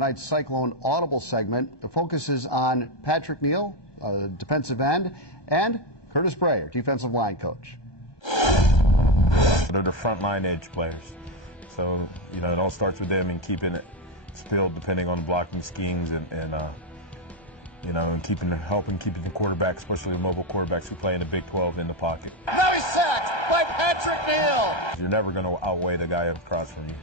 tonight's Cyclone Audible segment. The focus is on Patrick Neal, defensive end, and Curtis Bray, defensive line coach. They're the frontline edge players. So, you know, it all starts with them and keeping it spilled depending on the blocking schemes and helping keeping the quarterback, especially the mobile quarterbacks who play in the Big 12, in the pocket. Now he's sacked by Patrick Neal. You're never going to outweigh the guy across from you.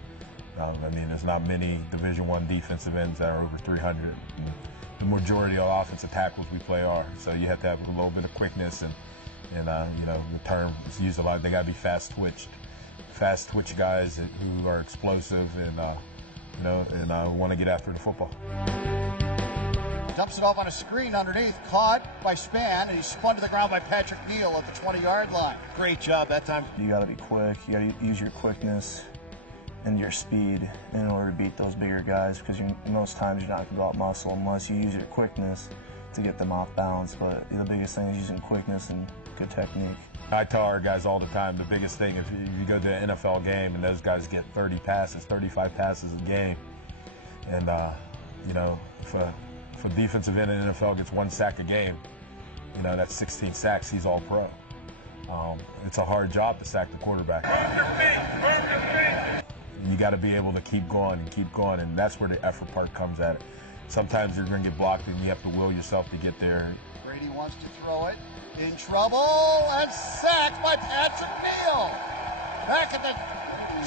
I mean, there's not many Division I defensive ends that are over 300. And the majority of offensive tackles we play are. So you have to have a little bit of quickness and you know, the term is used a lot. They got to be fast twitch guys who are explosive and want to get after the football. Dumps it off on a screen underneath, caught by Span, and he's spun to the ground by Patrick Neal at the 20-yard line. Great job that time. You got to be quick. You got to use your quickness and your speed in order to beat those bigger guys, because most times you're not going to go out muscle unless you use your quickness to get them off balance. But the biggest thing is using quickness and good technique. I tell our guys all the time, the biggest thing, if you go to an NFL game and those guys get 30 passes, 35 passes a game, and you know, if a defensive end in the NFL gets 1 sack a game, you know, that's 16 sacks. He's all pro. It's a hard job to sack the quarterback. You got to be able to keep going, and that's where the effort part comes at it. Sometimes you're going to get blocked, and you have to will yourself to get there. Brady wants to throw it. In trouble, and sacked by Patrick Neal. Back at the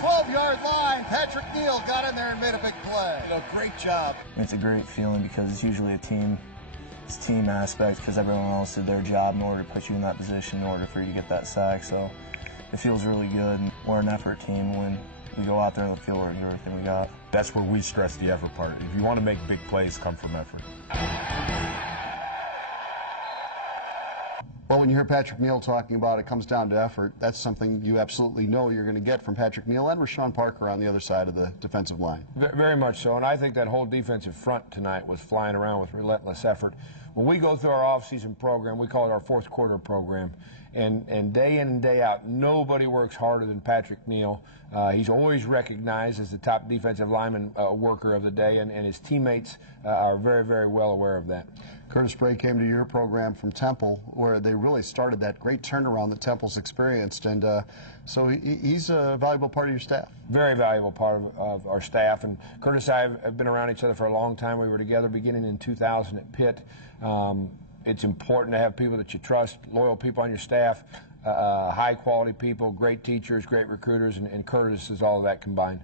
12-yard line, Patrick Neal got in there and made a big play. Great job. It's a great feeling because it's usually it's team aspect, because everyone else did their job in order to put you in that position in order for you to get that sack. So it feels really good. And we're an effort team. When we go out there on the field, we're doing everything we got. That's where we stress the effort part. If you want to make big plays, come from effort. Well, when you hear Patrick Neal talking about it comes down to effort, that's something you absolutely know you're going to get from Patrick Neal and Rashawn Parker on the other side of the defensive line. Very much so, and I think that whole defensive front tonight was flying around with relentless effort. When we go through our off-season program, we call it our fourth quarter program, and day in and day out, nobody works harder than Patrick Neal. He's always recognized as the top defensive lineman worker of the day, and his teammates are very, very well aware of that. Curtis Bray came to your program from Temple, where they really started that great turnaround that Temple's experienced, and so he's a valuable part of your staff. Very valuable part of our staff, and Curtis and I have been around each other for a long time. We were together beginning in 2000 at Pitt. It's important to have people that you trust, loyal people on your staff, high-quality people, great teachers, great recruiters, and Curtis is all of that combined.